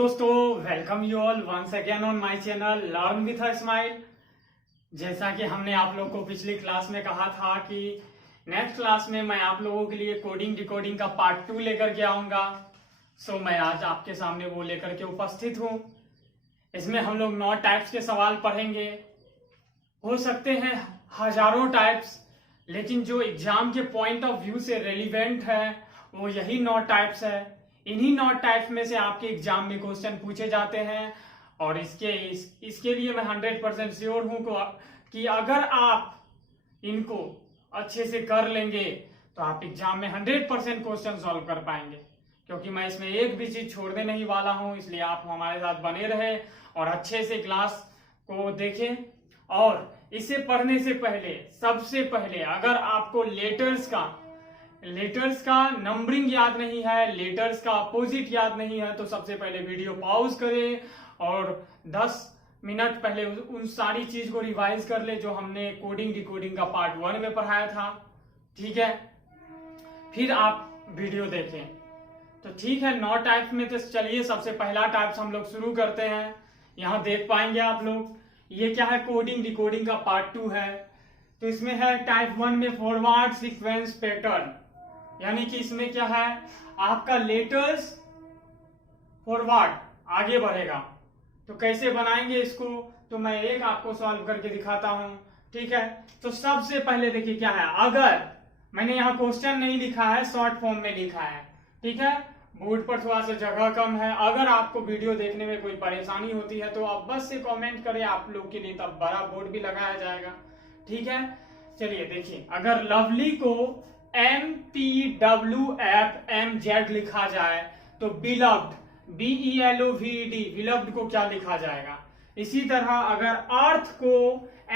दोस्तों, welcome you all once again on my channel learn with a smile. जैसा कि हमने आप लोगों को पिछली क्लास में कहा था कि नेक्स्ट क्लास में मैं आप लोगों के लिए कोडिंग डिकोडिंग का पार्ट 2 लेकर के आऊंगा। सो मैं आज आपके सामने वो लेकर के उपस्थित हूं। इसमें हम लोग 9 टाइप्स के सवाल पढ़ेंगे। हो सकते हैं हजारों टाइप्स, लेकिन जो एग्जाम के पॉइंट ऑफ व्यू से रेलिवेंट है वो यही 9 टाइप्स है। इन्हीं 9 टाइप्स में से आपके एग्जाम में क्वेश्चन पूछे जाते हैं और इसके लिए मैं 100% श्योर हूं कि अगर आप इनको अच्छे से कर लेंगे तो आप एग्जाम में 100% क्वेश्चन सॉल्व कर पाएंगे, क्योंकि मैं इसमें एक भी चीज छोड़ने नहीं वाला हूं। इसलिए आप हमारे साथ बने रहे और अच्छे से क्लास को देखें। और इसे पढ़ने से पहले सबसे पहले अगर आपको लेटर्स का नंबरिंग याद नहीं है, लेटर्स का अपोजिट याद नहीं है, तो सबसे पहले वीडियो पॉज करें और 10 मिनट पहले उन सारी चीज को रिवाइज कर ले जो हमने कोडिंग डिकोडिंग का पार्ट 1 में पढ़ाया था। ठीक है, फिर आप वीडियो देखें। तो ठीक है, 9 टाइप्स में तो चलिए सबसे पहला टाइप्स हम लोग शुरू करते हैं। यहां देख पाएंगे आप लोग, ये क्या है, कोडिंग डिकोडिंग का पार्ट 2 है। तो इसमें है टाइप 1 में फॉरवर्ड सीक्वेंस पैटर्न, यानी कि इसमें क्या है, आपका लेटर्स फॉरवर्ड आगे बढ़ेगा। तो कैसे बनाएंगे इसको, तो मैं एक आपको सॉल्व करके दिखाता हूं। ठीक है, तो सबसे पहले देखिए क्या है, अगर मैंने यहाँ क्वेश्चन नहीं लिखा है, शॉर्ट फॉर्म में लिखा है। ठीक है, बोर्ड पर थोड़ा सा जगह कम है। अगर आपको वीडियो देखने में कोई परेशानी होती है तो आप बस से कमेंट करें, आप लोग के लिए तब बड़ा बोर्ड भी लगाया जाएगा। ठीक है, चलिए देखिए, अगर लवली को MPWFMZ लिखा जाए तो बिलव्ड BELOVED बिलव्ड को क्या लिखा जाएगा। इसी तरह अगर अर्थ को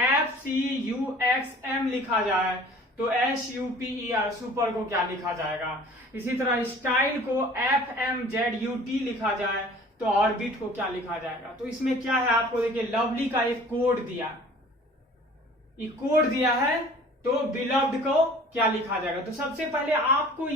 FCUXM लिखा जाए तो SUPER सुपर को क्या लिखा जाएगा। इसी तरह स्टाइल को FMZUT लिखा जाए तो ऑर्बिट को क्या लिखा जाएगा। तो इसमें क्या है, आपको देखिए लवली का एक कोड दिया है, तो बिलव्ड को क्या लिखा जाएगा। तो सबसे पहले आपको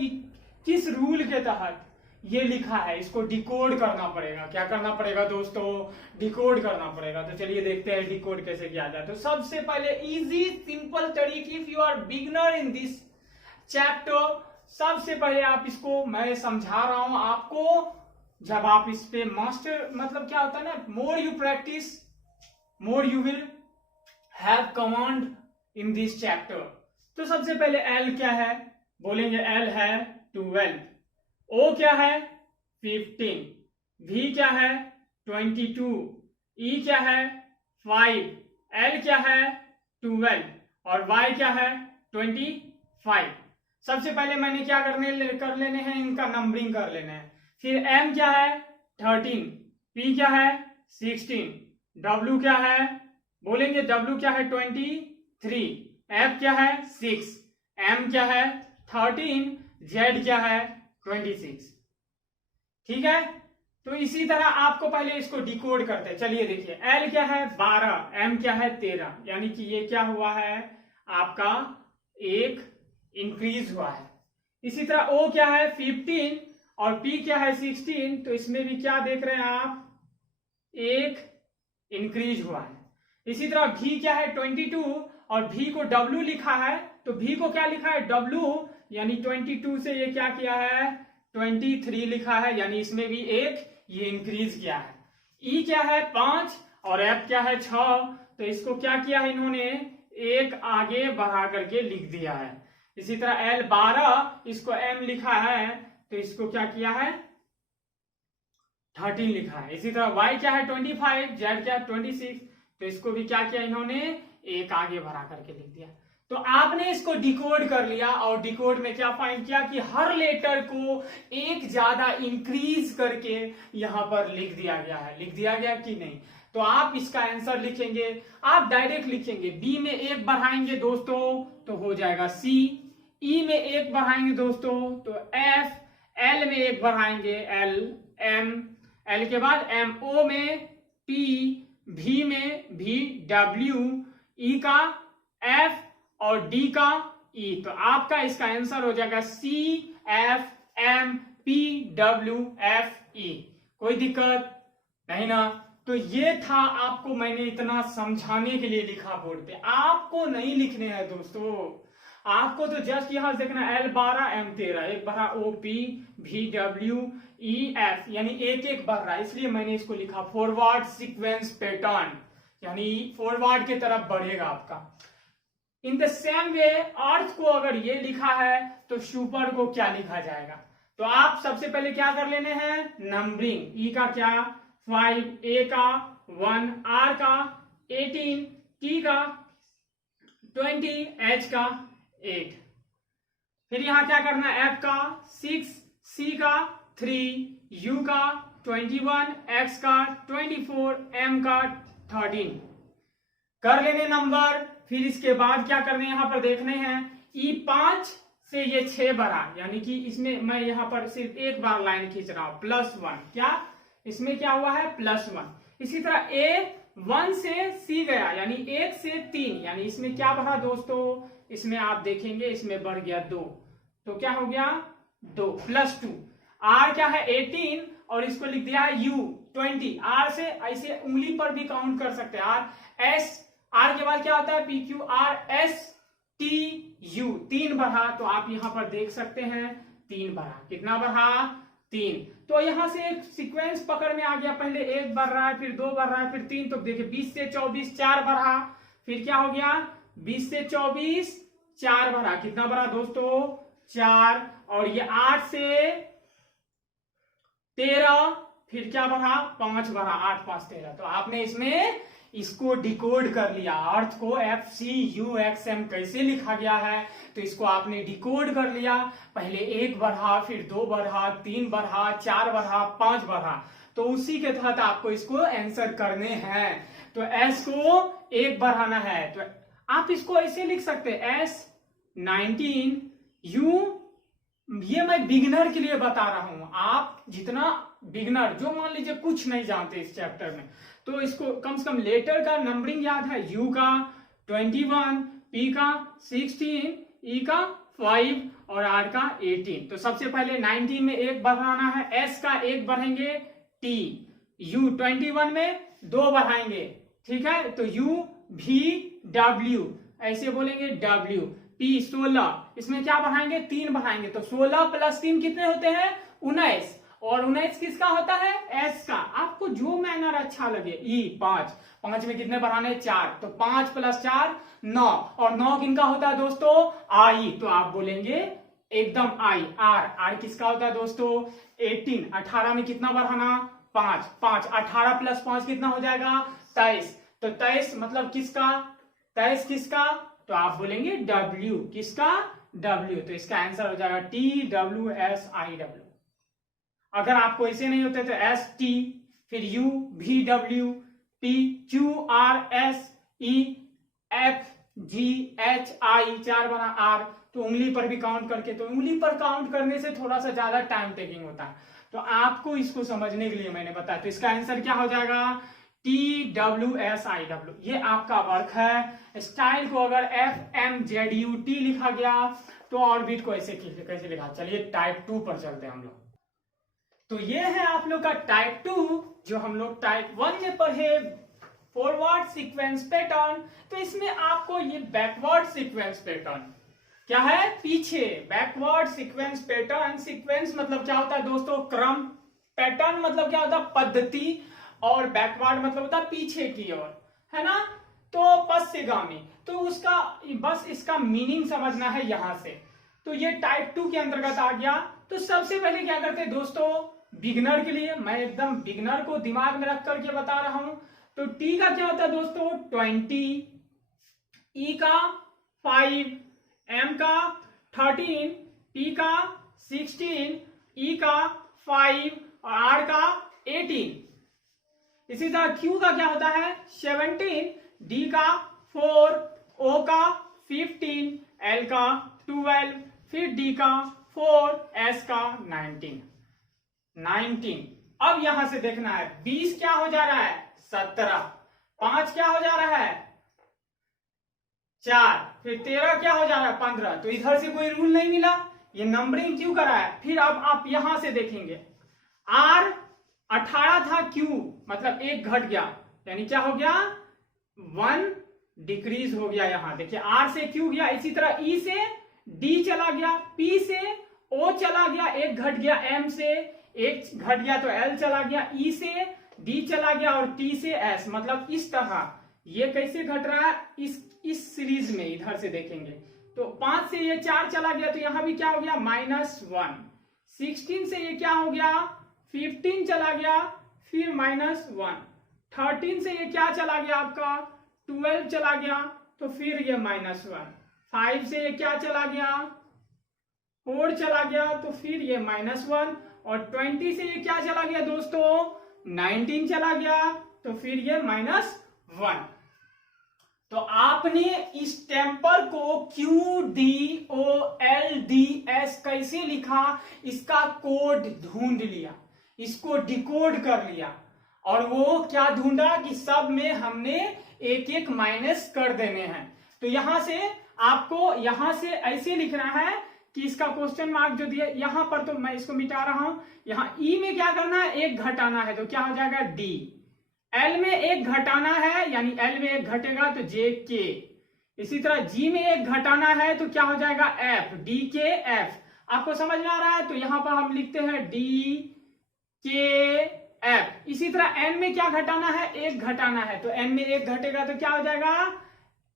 किस रूल के तहत ये लिखा है, इसको डिकोड करना पड़ेगा। क्या करना पड़ेगा दोस्तों, डिकोड करना पड़ेगा। तो चलिए देखते हैं डिकोड कैसे किया जाए। तो सबसे पहले इजी सिंपल तरीके, if you are beginner in this chapter, सबसे पहले आप इसको, मैं समझा रहा हूं आपको, जब आप इस पे मास्टर, मतलब क्या होता है ना, more you practice more you will have command in this chapter. तो सबसे पहले L क्या है, बोलेंगे L है 12, O क्या है 15, V क्या है 22, E क्या है 5, L क्या है 12 और Y क्या है 25। सबसे पहले मैंने क्या कर लेने हैं, इनका नंबरिंग कर लेना है। फिर M क्या है 13, P क्या है 16, W क्या है, बोलेंगे W क्या है 23, F क्या है 6, M क्या है 13, Z क्या है 26। ठीक है, तो इसी तरह आपको पहले इसको डिकोड करते हैं। चलिए देखिए, L क्या है 12, M क्या है 13, यानी कि ये क्या हुआ है, आपका एक इंक्रीज हुआ है। इसी तरह O क्या है 15 और P क्या है 16, तो इसमें भी क्या देख रहे हैं आप, एक इंक्रीज हुआ है। इसी तरह V क्या है 22 और V को W लिखा है, तो V को क्या लिखा है W, यानी 22 से ये क्या किया है 23 लिखा है, यानी इसमें भी एक ये इंक्रीज किया है। E क्या है 5 और F क्या है 6, तो इसको क्या किया है इन्होंने, एक आगे बढ़ा करके लिख दिया है। इसी तरह L 12, इसको M लिखा है, तो इसको क्या किया है 13 लिखा है। इसी तरह Y क्या है 25, Z क्या है 26, तो इसको भी क्या किया इन्होंने, एक आगे बढ़ा करके लिख दिया। तो आपने इसको डिकोड कर लिया और डिकोड में क्या फाइंड किया कि हर लेटर को एक ज्यादा इंक्रीज करके यहां पर लिख दिया गया कि नहीं। तो आप इसका आंसर लिखेंगे, आप डायरेक्ट लिखेंगे, B में एक बढ़ाएंगे दोस्तों तो हो जाएगा C, E में एक बढ़ाएंगे दोस्तों तो F, L में एक बढ़ाएंगे L, M, L के बाद M, O में P, V में V, W, E का F और D का E। तो आपका इसका आंसर हो जाएगा CFMPWFE। कोई दिक्कत, नहीं ना। तो ये था, आपको मैंने इतना समझाने के लिए लिखा बोर्ड पे, आपको नहीं लिखने हैं दोस्तों, आपको तो जस्ट यहां देखना L12 M13 एक भरा OP VW EF, यानी एक एक बढ़ रहा है, इसलिए मैंने इसको लिखा फॉरवर्ड सीक्वेंस पैटर्न, यानी फॉरवर्ड की तरफ बढ़ेगा आपका। इन द सेम वे अर्थ को अगर ये लिखा है तो सुपर को क्या लिखा जाएगा? तो आप सबसे पहले क्या कर लेने हैं, नंबरिंग। E का क्या 5, A का 1, R का 18, T का 20, H का 8। फिर यहां क्या करना है, F का 6, C का 3, U का 21, X का 24, M का 13 कर लेने नंबर। फिर इसके बाद क्या करने, यहां पर देखने हैं E5 से ये 6 बढ़ा, यानी कि इसमें मैं यहां पर सिर्फ एक बार लाइन खींच रहा हूं, +1, क्या इसमें क्या हुआ है, +1। इसी तरह A1 से C गया, यानी 1 से 3, यानी इसमें क्या बढ़ा दोस्तों, इसमें आप देखेंगे इसमें बढ़ गया 2, तो क्या हो गया 2 +2। R क्या है 18 और इसको लिख दिया है U 20। R से ऐसे उंगली पर भी काउंट कर सकते हैं, R के बाद क्या होता है PQRSTU 3 बढ़ा, तो आप यहां पर देख सकते हैं 3 बढ़ा, कितना बढ़ा 3। तो यहां से एक सीक्वेंस पकड़ में आ गया, पहले 1 बढ़ रहा है, फिर 2 बढ़ रहा है, फिर 3, तो देखिए 20 से 24 4 बढ़ा, फिर क्या हो गया 20 से 24 4 बढ़ा, कितना बढ़ा दोस्तों 4, और ये 8 से 13, फिर क्या बढ़ा 5 बढ़ा, 8 5 13। तो आपने इसमें इसको डिकोड कर लिया, अर्थ को FCUXM कैसे लिखा गया है, तो इसको आपने डिकोड कर लिया। पहले 1 बढ़ा, फिर 2 बढ़ा, 3 बढ़ा, 4 बढ़ा, 5 बढ़ा, तो उसी के तहत आपको इसको आंसर करने हैं। तो S को 1 बढ़ाना है, तो आप इसको ऐसे लिख सकते हैं S19U। ये मैं बिगिनर के लिए बता रहा हूं, आप जितना बिगिनर जो मान लीजिए कुछ नहीं जानते इस चैप्टर में, तो इसको कम से कम लेटर का नंबरिंग याद है, U का 21, P का 16, E का 5 और R का 18। तो सबसे पहले 19 में 1 बढ़ाना है, S का 1 बढ़ेंगे T, U 21 में 2 बढ़ाएंगे, ठीक है, तो U V W ऐसे बोलेंगे W, P 16, इसमें क्या बढ़ाएंगे 3 बढ़ाएंगे, तो 16 + 3 कितने होते हैं 19, और 19 किसका होता है S का, आपको जो मैनर अच्छा लगे। E 5 में कितने बढ़ाने 4, तो 5 + 4 9, और 9 किनका होता है दोस्तों I, तो आप बोलेंगे एकदम I। R किसका होता है दोस्तों 18, 18 में कितना बढ़ाना 5, 18 + 5 कितना हो जाएगा 23, तो 23 मतलब किसका 23 किसका, तो आप बोलेंगे W, किसका W, तो इसका आंसर हो जाएगा TWSIW। अगर आपको ऐसे नहीं होते तो ST, फिर U V W P Q R S E F G H I 4 बना R, तो उंगली पर भी काउंट करके, तो उंगली पर काउंट करने से थोड़ा सा ज्यादा टाइम टेकिंग होता है, तो आपको इसको समझने के लिए मैंने बताया। तो इसका आंसर क्या हो जाएगा TWSIW। ये आपका वर्क है। स्टाइल को अगर FMZUT लिखा गया तो ऑर्बिट को ऐसे कैसे लिखा, चलिए टाइप 2 पर चलते हैं हम लोग। तो ये है आप लोग का टाइप 2, जो हम लोग टाइप 1 में पढ़े फॉरवर्ड सीक्वेंस पैटर्न। तो इसमें आपको ये बैकवर्ड सीक्वेंस पैटर्न क्या है, पीछे बैकवर्ड सीक्वेंस पैटर्न। सीक्वेंस मतलब क्या होता है दोस्तों क्रम, पैटर्न मतलब क्या होता है पद्धति, और बैकवर्ड मतलब होता है पीछे की ओर, है ना, तो पश्चिगामी। तो उसका बस इसका मीनिंग समझना है यहां से। तो ये टाइप 2 के अंतर्गत आ गया। तो सबसे पहले क्या करते हैं दोस्तों, बिगनर के लिए मैं एकदम बिगनर को दिमाग में रख करके बता रहा हूं। तो टी का क्या होता है दोस्तों 20, ई का 5, एम का 13, पी का 16, ई का 5 और आर का 18। इसी तरह क्यू का क्या होता है 17, डी का 4, ओ का 15, एल का 12, फिर डी का 4, एस का 19। अब यहां से देखना है 20 क्या हो जा रहा है 17, 5 क्या हो जा रहा है 4, फिर 13 क्या हो जा रहा है 15। तो इधर से कोई रूल नहीं मिला, ये नंबरिंग क्यों करा है। फिर अब आप यहां से देखेंगे आर 18 था Q, मतलब एक घट गया, यानी क्या हो गया 1 डिक्रीज हो गया। यहां देखिए R से Q गया, इसी तरह E से D चला गया, P से O चला गया, एक घट गया, M से एक घट गया तो L चला गया, E से D चला गया और T से S। मतलब इस तरह ये कैसे घट रहा है इस सीरीज में, इधर से देखेंगे तो 5 से ये 4 चला गया तो यहां भी क्या हो गया -1। 16 से ये क्या हो गया 15 चला गया, फिर -1। 13 से ये क्या चला गया आपका 12 चला गया तो फिर ये -1। 5 से ये क्या चला गया 4 चला गया तो फिर ये -1। और 20 से ये क्या चला गया दोस्तों 19 चला गया तो फिर ये -1। तो आपने इस टेम्पर को QDOLDS कैसे लिखा, इसका कोड ढूंढ लिया, इसको डिकोड कर लिया और वो क्या ढूंढा कि सब में हमने एक एक माइनस कर देने हैं। तो यहां से आपको यहां से ऐसे लिखना है कि इसका क्वेश्चन मार्क जो दिया यहां पर, तो मैं इसको मिटा रहा हूं। यहां ई में क्या करना है एक घटाना है तो क्या हो जाएगा डी, एल में एक घटाना है यानी एल में एक घटेगा तो जे के, इसी तरह जी में एक घटाना है तो क्या हो जाएगा एफ, डी के एफ। आपको समझ में आ रहा है तो यहां पर हम लिखते हैं डी के एफ। इसी तरह एन में क्या घटाना है एक घटाना है तो एन में एक घटेगा तो क्या हो जाएगा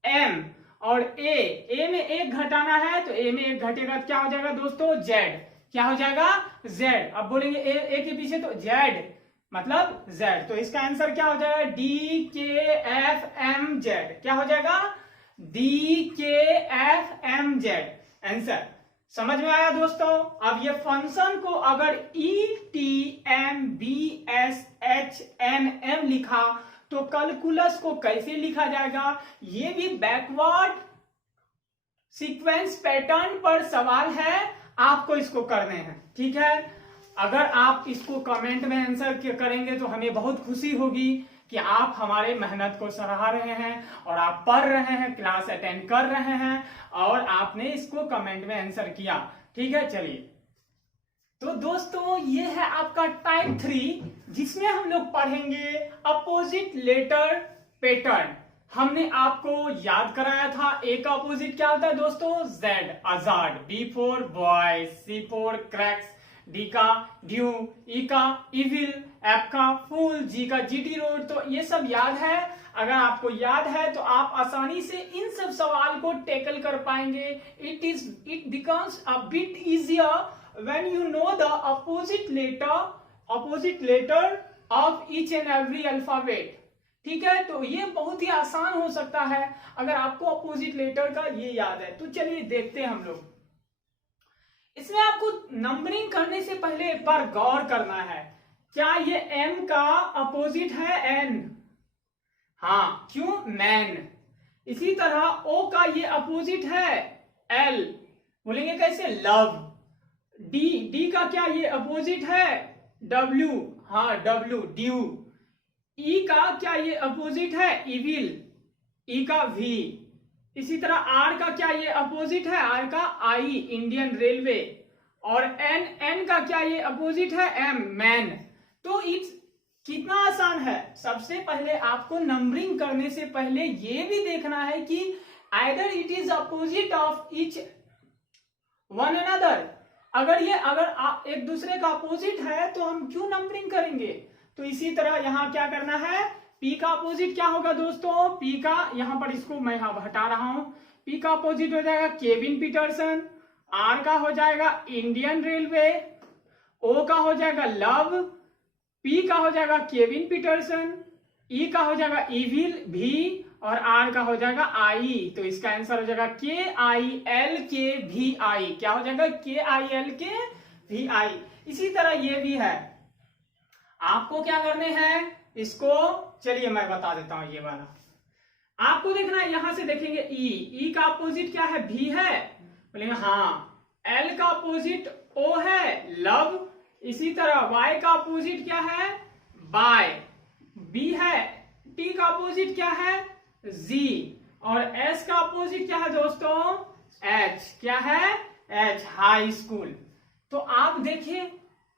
एम। और ए में एक घटाना है तो ए में एक घटेगा तो क्या हो जाएगा दोस्तों जेड, क्या हो जाएगा जेड। अब बोलेंगे ए के पीछे तो जेड मतलब जेड, तो इसका आंसर क्या हो जाएगा डी के एफ एम जेड, क्या हो जाएगा डी के एफ एम जेड आंसर। समझ में आया दोस्तों। अब ये फंक्शन को अगर E T M B S H N M लिखा तो कैलकुलस को कैसे लिखा जाएगा, ये भी बैकवर्ड सीक्वेंस पैटर्न पर सवाल है, आपको इसको करने हैं। ठीक है, अगर आप इसको कमेंट में आंसर करेंगे तो हमें बहुत खुशी होगी कि आप हमारे मेहनत को सराह रहे हैं और आप पढ़ रहे हैं, क्लास अटेंड कर रहे हैं और आपने इसको कमेंट में आंसर किया। ठीक है, चलिए तो दोस्तों ये है आपका टाइप 3 जिसमें हम लोग पढ़ेंगे अपोजिट लेटर पैटर्न। हमने आपको याद कराया था ए का अपोजिट क्या होता है दोस्तों जेड आजाद, B for boy, C for cracks, D का ड्यू, ई का इविल, एफ का फूल, जी का जीटी रोड। तो ये सब याद है, अगर आपको याद है तो आप आसानी से इन सब सवाल को टैकल कर पाएंगे। It becomes a bit easier when you know the opposite letter of each and every alphabet. ठीक है, तो ये बहुत ही आसान हो सकता है अगर आपको अपोजिट लेटर का ये याद है। तो चलिए देखते हैं हम लोग। इसमें आपको नंबरिंग करने से पहले एक बार गौर करना है, क्या ये एम का अपोजिट है एन, हाँ क्यों मैन। इसी तरह ओ का ये अपोजिट है एल, बोलेंगे कैसे लव। डी का क्या ये अपोजिट है डब्ल्यू, हाँ डब्ल्यू ड्यू। ई का क्या ये अपोजिट है इविल, ई का वी। इसी तरह आर का क्या ये अपोजिट है आर का आई इंडियन रेलवे। और एन का क्या ये अपोजिट है एम मैन। तो इट्स कितना आसान है। सबसे पहले आपको नंबरिंग करने से पहले ये भी देखना है कि either it is opposite of each one another. अगर एक दूसरे का अपोजिट है तो हम क्यों नंबरिंग करेंगे। तो इसी तरह यहां क्या करना है, पी का अपोजिट क्या होगा दोस्तों, पी का यहां पर इसको मैं हटा रहा हूं, पी का अपोजिट हो जाएगा केविन पीटरसन, आर का हो जाएगा इंडियन रेलवे, ओ का हो जाएगा लव, पी का हो जाएगा केविन पीटरसन, ई का हो जाएगा इविल भी और आर का हो जाएगा आई। तो इसका आंसर हो जाएगा के आई एल के वी आई, क्या हो जाएगा के आई एल के वी आई। इसी तरह ये भी है, आपको क्या करने हैं इसको, चलिए मैं बता देता हूं। ये वाला आपको देखना है, यहां से देखेंगे ई का अपोजिट क्या है भी है, बोलेंगे हाँ। एल का अपोजिट ओ है लव। इसी तरह वाई का अपोजिट क्या है बाय, बी है। टी का अपोजिट क्या है जी और एस का अपोजिट क्या है दोस्तों एच, क्या है एच हाई स्कूल। तो आप देखिए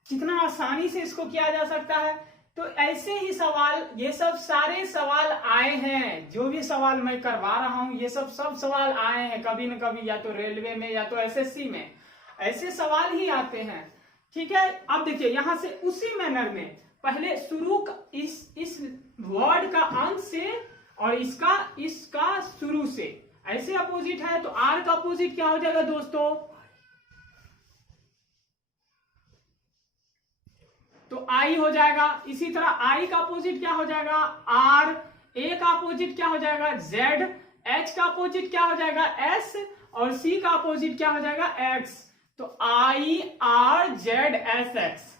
कितना आसानी से इसको किया जा सकता है। तो ऐसे ही सवाल, ये सब सारे सवाल आए हैं, जो भी सवाल मैं करवा रहा हूं ये सब सवाल आए हैं कभी न कभी, या तो रेलवे में या तो एसएससी में, ऐसे सवाल ही आते हैं। ठीक है, अब देखिए यहां से उसी मैनर में पहले शुरू इस वर्ड का अंत से और इसका शुरू से ऐसे अपोजिट है, तो आर का अपोजिट क्या हो जाएगा दोस्तों? तो आई हो जाएगा। इसी तरह आई का अपोजिट क्या हो जाएगा? आर। ए का अपोजिट क्या हो जाएगा? जेड। एच का अपोजिट क्या हो जाएगा? एस। और सी का अपोजिट क्या हो जाएगा? एक्स। तो I R Z S x.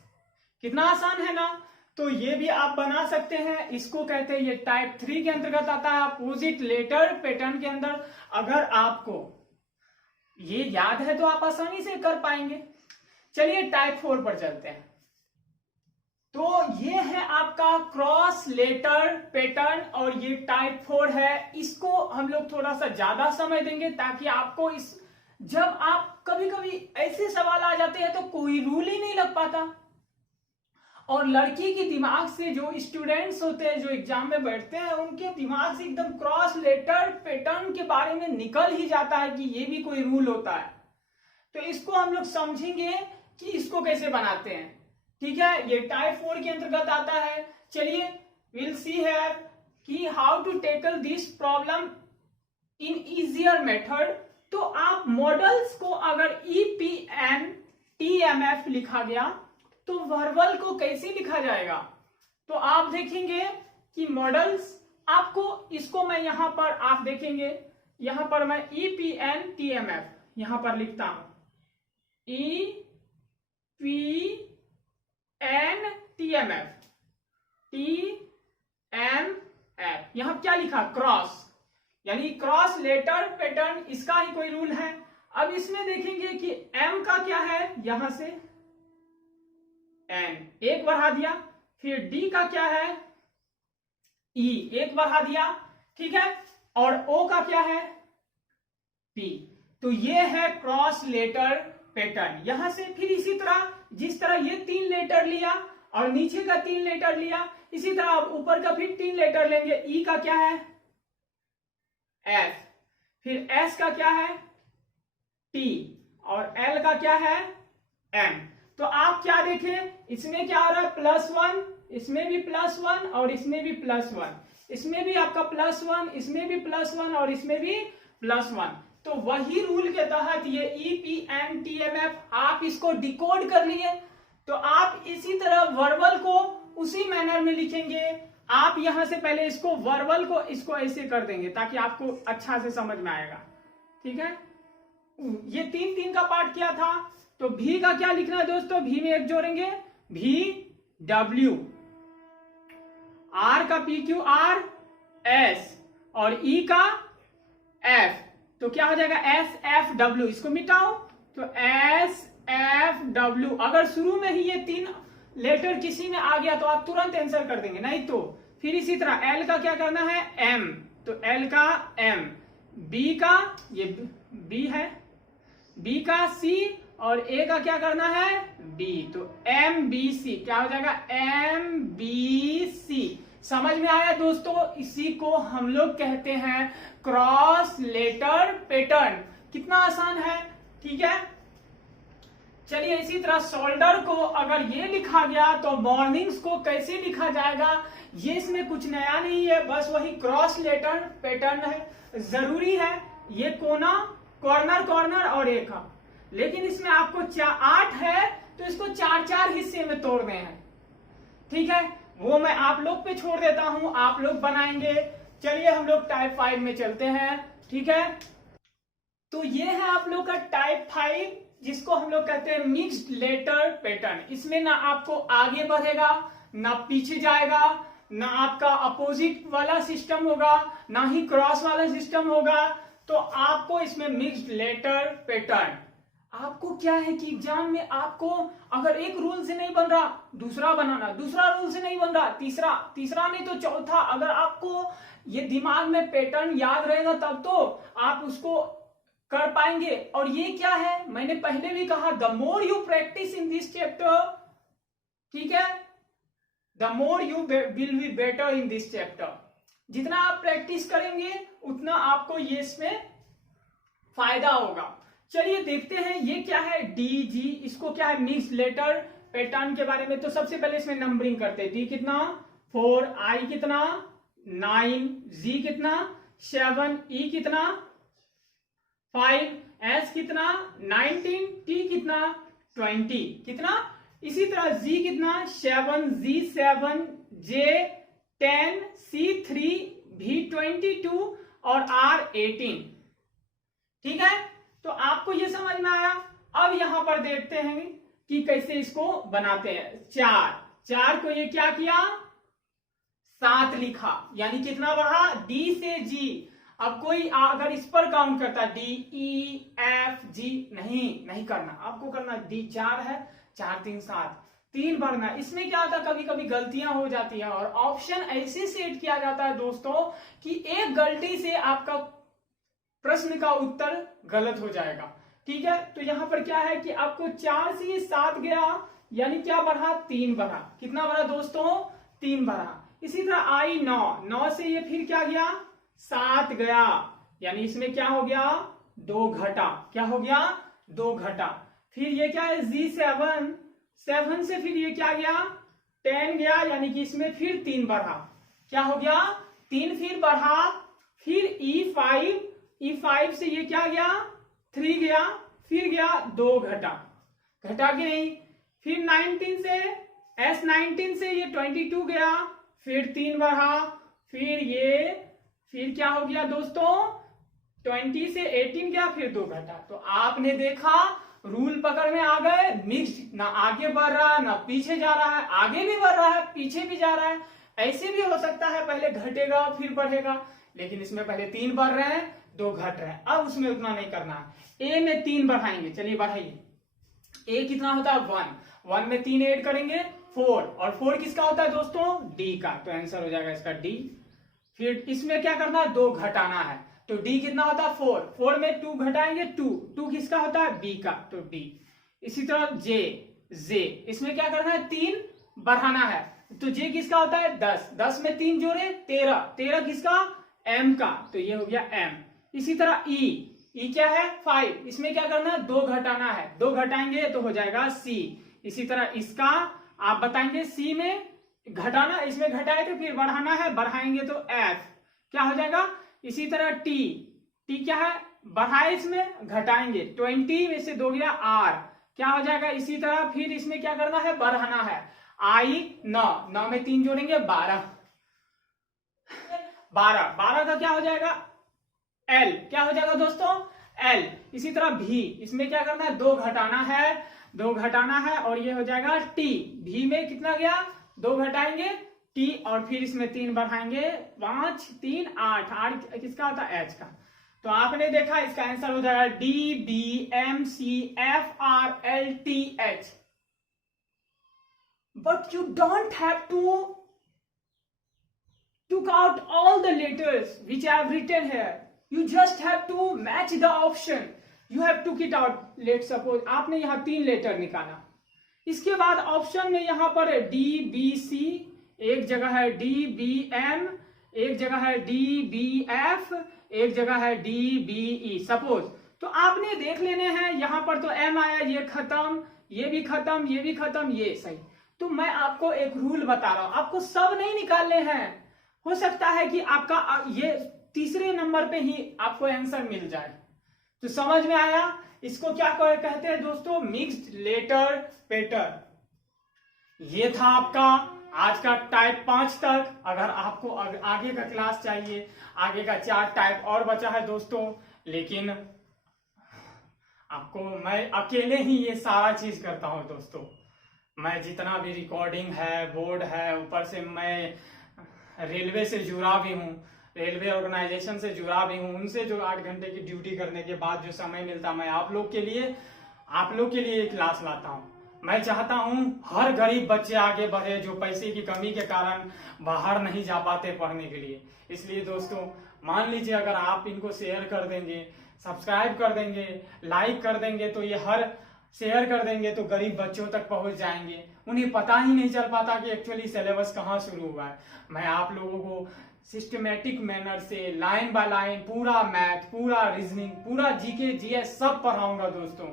कितना आसान है ना? तो ये भी आप बना सकते हैं, इसको कहते हैं, ये टाइप 3 के अंतर्गत आता है, अपोजिट लेटर पैटर्न के अंदर। अगर आपको ये याद है तो आप आसानी से कर पाएंगे। चलिए टाइप 4 पर चलते हैं। तो ये है आपका क्रॉस लेटर पैटर्न और ये टाइप 4 है। इसको हम लोग थोड़ा सा ज्यादा समय देंगे ताकि आपको जब आप कभी कभी ऐसे सवाल आ जाते हैं तो कोई रूल ही नहीं लग पाता, और लड़की के दिमाग से, जो स्टूडेंट्स होते हैं जो एग्जाम में बैठते हैं, उनके दिमाग से एकदम क्रॉस लेटर पैटर्न के बारे में निकल ही जाता है कि ये भी कोई रूल होता है। तो इसको हम लोग समझेंगे कि इसको कैसे बनाते हैं। ठीक है, ये टाइप 4 के अंतर्गत आता है। चलिए विल सी हियर कि how to tackle this problem in easier method. तो आप मॉडल्स को अगर EPN-TMF लिखा गया तो वर्बल को कैसे लिखा जाएगा? तो आप देखेंगे कि मॉडल्स, आपको इसको मैं यहां पर, आप देखेंगे यहां पर मैं EPN-TMF यहां पर लिखता हूं, EPN-TMF, TMF। यहां क्या लिखा? क्रॉस, यानी क्रॉस लेटर पैटर्न, इसका ही कोई रूल है। अब इसमें देखेंगे कि M का क्या है, यहां से N एक बढ़ा दिया, फिर D का क्या है? E एक बढ़ा दिया, ठीक है, और O का क्या है? P। तो ये है क्रॉस लेटर पैटर्न। यहां से फिर इसी तरह, जिस तरह ये 3 लेटर लिया और नीचे का 3 लेटर लिया, इसी तरह आप ऊपर का फिर 3 लेटर लेंगे। E का क्या है? F। फिर S का क्या है? T। और L का क्या है? M। तो आप क्या देखें, इसमें क्या आ रहा है? +1, इसमें भी +1 और इसमें भी +1, इसमें भी आपका +1, इसमें भी +1 और इसमें भी +1। तो वही रूल के तहत ये EPN-TMF आप इसको डिकोड कर लिए। तो आप इसी तरह वर्बल को उसी मैनर में लिखेंगे। आप यहां से पहले इसको वर्बल को इसको ऐसे कर देंगे ताकि आपको अच्छा से समझ में आएगा। ठीक है, ये 3 का पार्ट किया था। तो भी का क्या लिखना है दोस्तों? भी में एक जोड़ेंगे, VW। R का PQR S और E का F। तो क्या हो जाएगा? SFW। इसको मिटाओ तो SFW। अगर शुरू में ही ये 3 लेटर किसी में आ गया तो आप तुरंत आंसर कर देंगे, नहीं तो फिर इसी तरह L का क्या करना है? M। तो L का M। B का, ये B है, B का C और A का क्या करना है? B। तो MBC क्या हो जाएगा? MBC। समझ में आया दोस्तों? इसी को हम लोग कहते हैं क्रॉस लेटर पैटर्न। कितना आसान है। ठीक है, चलिए इसी तरह शोल्डर को अगर ये लिखा गया तो मॉर्निंग्स को कैसे लिखा जाएगा? ये इसमें कुछ नया नहीं है, बस वही क्रॉस लेटर पैटर्न है। जरूरी है ये कोना, कॉर्नर और एक, लेकिन इसमें आपको 8 है तो इसको 4 हिस्से में तोड़ने हैं। ठीक है, वो मैं आप लोग पे छोड़ देता हूं, आप लोग बनाएंगे। चलिए हम लोग टाइप 5 में चलते हैं। ठीक है, तो ये है आप लोग का टाइप 5, जिसको हम लोग कहते हैं मिक्स्ड लेटर पैटर्न। इसमें ना आपको आगे बढ़ेगा, ना पीछे जाएगा, ना आपका अपोजिट वाला सिस्टम होगा, ना ही क्रॉस वाला सिस्टम होगा। तो आपको इसमें मिक्स्ड लेटर पैटर्न, आपको क्या है कि एग्जाम में आपको अगर एक रूल से नहीं बन रहा, दूसरा बनाना, दूसरा रूल से नहीं बन रहा, तीसरा नहीं तो चौथा। अगर आपको ये दिमाग में पैटर्न याद रहेगा तब तो आप उसको कर पाएंगे। और ये क्या है, मैंने पहले भी कहा, the more you practice in this chapter, ठीक है, the more you will be better in this chapter. जितना आप प्रैक्टिस करेंगे उतना आपको ये इसमें फायदा होगा। चलिए देखते हैं ये क्या है डी जी, इसको क्या है मिक्स लेटर पैटर्न के बारे में। तो सबसे पहले इसमें नंबरिंग करते हैं। डी कितना 4, आई कितना 9, जी कितना 7, ई कितना 5, एस कितना 19, टी कितना 20 कितना। इसी तरह जी कितना 7, जी 7, जे 10, सी 3, भी 22 और आर 18। ठीक है, तो आपको ये समझ में आया। अब यहां पर देखते हैं कि कैसे इसको बनाते हैं। 4 को ये क्या किया 7 लिखा, यानी कितना बढ़ा डी से जी। अब कोई अगर इस पर काउंट करता डी ई एफ जी, नहीं करना, आपको करना डी 4 है 4 3 7 3 बढ़ना। इसमें क्या होता है कभी कभी गलतियां हो जाती है और ऑप्शन ऐसे सेट किया जाता है दोस्तों कि एक गलती से आपका प्रश्न का उत्तर गलत हो जाएगा। ठीक है, तो यहां पर क्या है कि आपको 4 से 7 गया, यानी क्या बढ़ा 3 बढ़ा। कितना बढ़ा दोस्तों 3 बढ़ा। इसी तरह आई 9 से ये फिर क्या गया 7 गया, यानी इसमें क्या हो गया 2 घटा। क्या हो गया 2 घटा। फिर ये क्या है जी 7 से फिर ये क्या गया 10 गया, यानी कि इसमें फिर 3 बढ़ा। क्या हो गया 3 फिर बढ़ा। फिर E5 से ये क्या गया 3 गया, फिर गया 2 घटा कि नहीं। फिर 19 से S19 से ये 22 गया, फिर 3 बढ़ा। फिर क्या हो गया दोस्तों 20 से 18 गया, फिर 2 घटा। तो आपने देखा रूल पकड़ में आ गए। मिक्स्ड, ना आगे बढ़ रहा है ना पीछे जा रहा है, आगे भी बढ़ रहा है पीछे भी जा रहा है। ऐसे भी हो सकता है पहले घटेगा फिर बढ़ेगा, लेकिन इसमें पहले 3 बढ़ रहे हैं 2 घट रहे हैं। अब उसमें उतना नहीं करना है। ए में 3 बढ़ाएंगे, चलिए बढ़ाइए। ए कितना होता है 1 में 3 ऐड करेंगे 4, और 4 किसका होता है दोस्तों डी का, तो आंसर हो जाएगा इसका डी। फिर इसमें क्या करना है 2 घटाना है, तो डी कितना होता है 4 में 2 घटाएंगे 2 किसका होता है बी का, तो डी। इसी तरह जे इसमें क्या करना है 3 बढ़ाना है, तो जे किसका होता है 10 में 3 जोड़े 13 किसका एम का, तो ये हो गया एम। इसी तरह ई क्या है 5, इसमें क्या करना है 2 घटाना है, 2 घटाएंगे तो हो जाएगा सी। इसी तरह इसका आप बताएंगे सी में घटाना, इसमें घटाए तो फिर बढ़ाना है, बढ़ाएंगे तो एफ क्या हो जाएगा। इसी तरह टी क्या है बढ़ाए, इसमें घटाएंगे 20 में से 2 गया आर क्या हो जाएगा। इसी तरह फिर इसमें क्या करना है बढ़ाना है, आई 9 में 3 जोड़ेंगे 12 का क्या हो जाएगा एल, क्या हो जाएगा दोस्तों एल। इसी तरह भी इसमें क्या करना है 2 घटाना है और ये हो जाएगा टी। भी में कितना गया 2 घटाएंगे टी, और फिर इसमें 3 बढ़ाएंगे 5 3 8 किसका होता है एच का। तो आपने देखा इसका आंसर हो जाएगा D B M C F R L T H. But you don't have to took out all the letters which I have written here. You just have to match the option. You have took it out. Let's suppose आपने यहाँ 3 letter निकाला, इसके बाद option में यहाँ पर D B C, एक जगह है डी बी एम, एक जगह है डी बी एफ, एक जगह है डी बी ई सपोज। तो आपने देख लेने हैं, यहाँ पर तो एम आया, ये खत्म, ये भी खत्म, ये भी खत्म, ये सही। तो मैं आपको एक रूल बता रहा हूं, आपको सब नहीं निकालने हैं। हो सकता है कि आपका ये तीसरे नंबर पे ही आपको आंसर मिल जाए। तो समझ में आया, इसको क्या कहते हैं दोस्तों मिक्स्ड लेटर पैटर्न। ये था आपका आज का टाइप 5 तक। अगर आपको आगे का क्लास चाहिए, आगे का 4 टाइप और बचा है दोस्तों, लेकिन आपको मैं अकेले ही ये सारा चीज करता हूं दोस्तों। मैं जितना भी रिकॉर्डिंग है, बोर्ड है, ऊपर से मैं रेलवे से जुड़ा भी हूँ, रेलवे ऑर्गेनाइजेशन से जुड़ा भी हूँ। उनसे जो 8 घंटे की ड्यूटी करने के बाद जो समय मिलता, मैं आप लोग के लिए एक क्लास लाता हूँ। मैं चाहता हूँ हर गरीब बच्चे आगे बढ़े जो पैसे की कमी के कारण बाहर नहीं जा पाते पढ़ने के लिए। इसलिए दोस्तों मान लीजिए अगर आप इनको शेयर कर देंगे, सब्सक्राइब कर देंगे, लाइक कर देंगे, तो ये हर शेयर कर देंगे तो गरीब बच्चों तक पहुंच जाएंगे, उन्हें पता ही नहीं चल पाता कि एक्चुअली सिलेबस कहाँ शुरू हुआ है। मैं आप लोगों को सिस्टमेटिक मैनर से लाइन बाय लाइन पूरा मैथ, पूरा रीजनिंग, पूरा जीके जीएस सब पढ़ाऊंगा दोस्तों,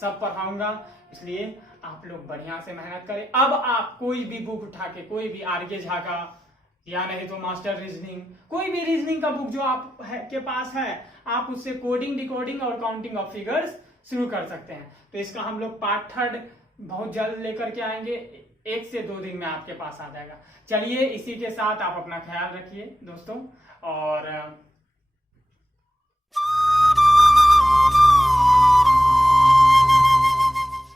सब पढ़ाऊंगा। इसलिए आप लोग बढ़िया से मेहनत करें। अब आप कोई भी बुक उठा के, कोई भी आरके झा का या नहीं तो मास्टर रीजनिंग, कोई भी रीजनिंग का बुक जो आप के पास है, आप उससे कोडिंग, डिकोडिंग और काउंटिंग ऑफ फिगर्स शुरू कर सकते हैं। तो इसका हम लोग पार्ट 3 बहुत जल्द लेकर के आएंगे, 1 से 2 दिन में आपके पास आ जाएगा। चलिए इसी के साथ आप अपना ख्याल रखिए दोस्तों, और